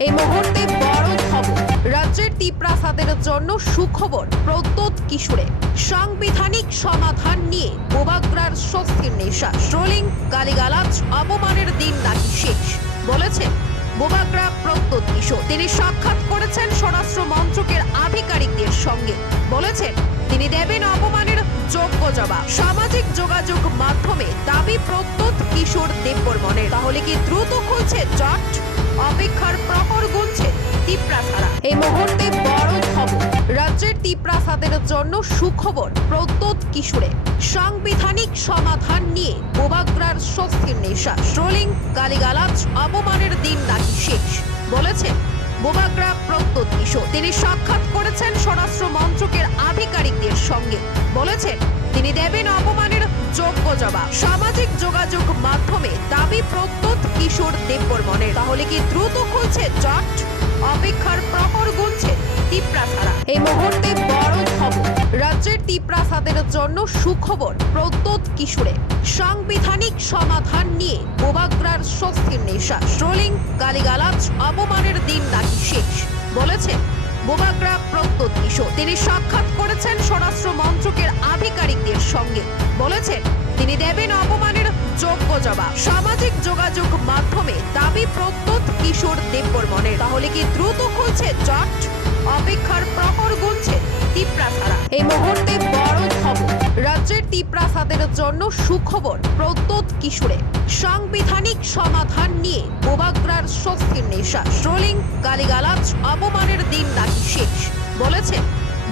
এই মুহূর্তে বড় খবর, রাজ্যের তিপ্রাসাদের জন্য সুখবর প্রত্যুত কিশোরে সাংবিধানিক সমাধান নিয়ে বোবাগ্রার স্বস্তির নিঃশ্বাস। ট্রোলিং, গালিগালাজ, অপমানের দিন নাকি শেষ বলেছেন বোবাগ্রা প্রত্যুত কিশোর। তিনি সাক্ষাৎ করেছেন স্বরাষ্ট্র মন্ত্রকের আধিকারিকদের সঙ্গে। বলেছেন তিনি দেবেন অপমানের যোগ্য জবাব। সামাজিক যোগাযোগ মাধ্যমে দাবি প্রত্যুত কিশোর দেববর্মনের। তাহলে কি দ্রুত খুলছে জট? অপেক্ষার প্রহর গুনছে তিপ্রাসারা। এই মুহূর্তে বড় খবর, রাজ্যের তিপ্রাসাদের জন্য সুখবর প্রত্যুত কিশোরে সাংবিধানিক সমাধান নিয়ে বোবাগ্রার স্বস্তির নিঃশ্বাস। ট্রোলিং, গালিগালাজ, অপমানের দিন নাকি শেষ বলেছেন বোবাগ্রা প্রত্যুত কিশোর। তিনি সাক্ষাৎ করেছেন স্বরাষ্ট্র মন্ত্রকের আধিকারিকদের সঙ্গে। বলেছেন তিনি দেবেন অপমানের যোগ্য জবাব। সামাজিক যোগাযোগ মাধ্যমে দাবি প্রত্যুত কিশোর দেববর্মনের। তাহলে কি দ্রুত খুলছে জট? অপেক্ষার প্রহর গুনছে তিপ্রাসারা। এই মুহূর্তে বড় খবর, রাজ্যের তিপ্রাসাদের জন্য সুখবর প্রত্যুত কিশোরে সাংবিধানিক সমাধান নিয়ে বোবাগ্রার স্বস্তির নিঃশ্বাস। ট্রোলিং, গালিগালাজ, অপমানের দিন নাকি শেষ বলেছেন বোবাগ্রা প্রত্যুত কিশোর। তিনি সাক্ষাৎ করেছেন স্বরাষ্ট্র মন্ত্রকের আধিকারিকদের সঙ্গে। বলেছেন তিনি দেবেন অপমানের যোগ্য জবাব। সামাজিক যোগাযোগ মাধ্যমে দাবি প্রত্যুত কিশোর দেববর্মনের। তাহলে কি দ্রুত খুলছে জট? অপেক্ষার প্রহর গুনছে তিপ্রাসারা। এই মুহূর্তে বড় খবর, রাজ্যের তিপ্রাসাদের জন্য সুখবর প্রত্যুত কিশোরে সাংবিধানিক সমাধান নিয়ে বোবাগ্রার স্বস্তির নিঃশ্বাস। ট্রোলিং, গালিগালাজ, অপমানের দিন নাকি শেষ বলেছেন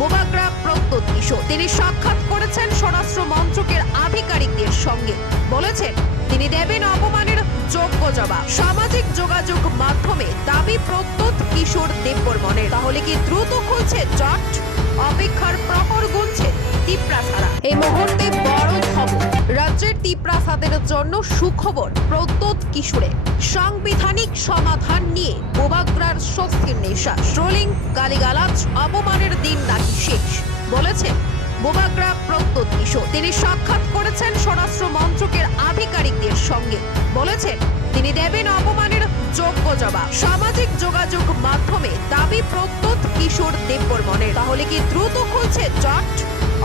বোবাগ্রা প্রত্যুত কিশোর। তিনি সাক্ষাৎ করেছেন স্বরাষ্ট্র মন্ত্রকের আধিকারিকদের সঙ্গে। বলেছেন তিনি দেবেন অপমানের যোগ্য জবাব। সামাজিক যোগাযোগ মাধ্যমে দাবি প্রত্যুত কিশোর দেববর্মনের। তাহলে কি দ্রুত খুলছে জট? অপেক্ষার প্রহর গুনছে তিপ্রাসারা। এই মুহূর্তে বড় খবর, রাজ্যের তিপ্রাসাদের জন্য সুখবর প্রত্যুত কিশোরে সাংবিধানিক সমাধান নিয়ে বোবাগ্রার স্বস্তির নিঃশ্বাস। ট্রোলিং, গালিগালাজ, অপমানের দিন নাকি শেষ বলেছেন বোবাগ্রা প্রত্যুত কিশোর। তিনি সাক্ষাৎ করেছেন স্বরাষ্ট্র মন্ত্রকের আধিকারিকদের সঙ্গে। বলেছেন তিনি দেবেন অপমানের যোগ্য জবাব। সামাজিক যোগাযোগ মাধ্যমে দাবি প্রত্যুত কিশোর দেববর্মনের। তাহলে কি দ্রুত খুলছে জট?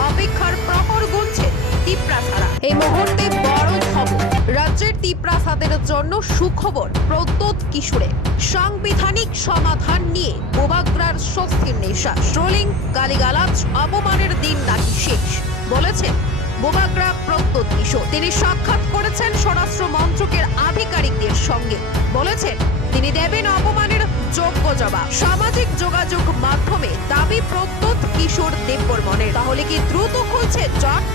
অপেক্ষার প্রহর গুনছে তিপ্রাসারা। এই মুহূর্তে বড় খবর, রাজ্যের তিপ্রাসাদের জন্য সুখবর প্রত্যুত কিশোরে সাংবিধানিক সমাধান নিয়ে বোবাগ্রার স্বস্তির নিঃশ্বাস। ট্রোলিং, গালিগালাজ, অপমানের দিন নাকি শেষ বলেছেন বোবাগ্রা প্রত্যুত কিশোর। তিনি সাক্ষাৎ করেছেন স্বরাষ্ট্র মন্ত্রকের আধিকারিকদের সঙ্গে। বলেছেন তিনি দেবেন অপমানের যোগ্য জবাব। সামাজিক যোগাযোগ মাধ্যমে দাবি প্রত্যুত কিশোর দেববর্মনের। তাহলে কি দ্রুত খুলছে জট?